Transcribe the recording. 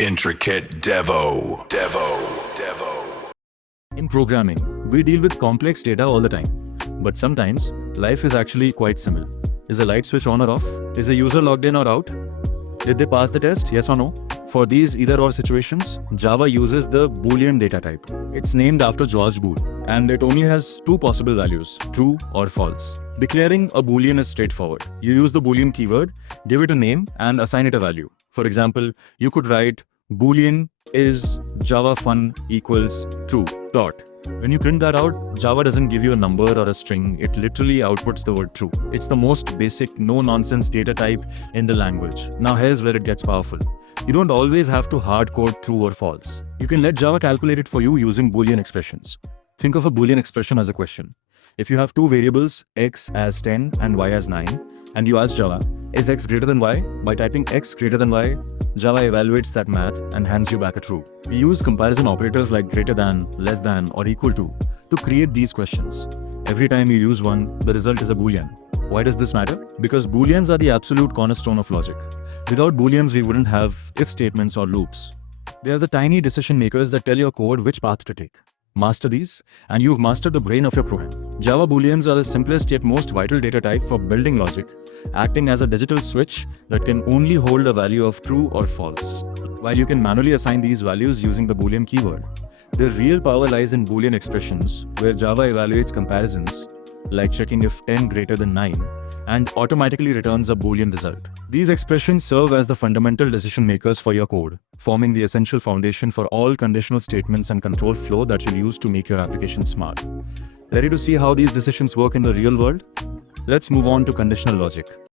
Intricate Devo. In programming, we deal with complex data all the time. But sometimes, life is actually quite simple. Is a light switch on or off? Is a user logged in or out? Did they pass the test? Yes or no? For these either-or situations, Java uses the Boolean data type. It's named after George Boole, and it only has two possible values, true or false. Declaring a Boolean is straightforward. You use the Boolean keyword, give it a name, and assign it a value. For example, you could write Boolean is Java fun equals true dot. When you print that out, Java doesn't give you a number or a string, it literally outputs the word true. It's the most basic, no-nonsense data type in the language. Now here's where it gets powerful. You don't always have to hard code true or false. You can let Java calculate it for you using Boolean expressions. Think of a Boolean expression as a question. If you have two variables, x as 10 and y as 9, and you ask Java, is x greater than y? By typing x greater than y, Java evaluates that math and hands you back a true. We use comparison operators like greater than, less than, or equal to create these questions. Every time you use one, the result is a Boolean. Why does this matter? Because Booleans are the absolute cornerstone of logic. Without Booleans, we wouldn't have if statements or loops. They are the tiny decision makers that tell your code which path to take. Master these, and you've mastered the brain of your program. Java Booleans are the simplest yet most vital data type for building logic, acting as a digital switch that can only hold a value of true or false. While you can manually assign these values using the Boolean keyword, the real power lies in Boolean expressions, where Java evaluates comparisons, like checking if 10 greater than 9, and automatically returns a Boolean result. These expressions serve as the fundamental decision makers for your code, forming the essential foundation for all conditional statements and control flow that you'll use to make your application smart. Ready to see how these decisions work in the real world? Let's move on to conditional logic.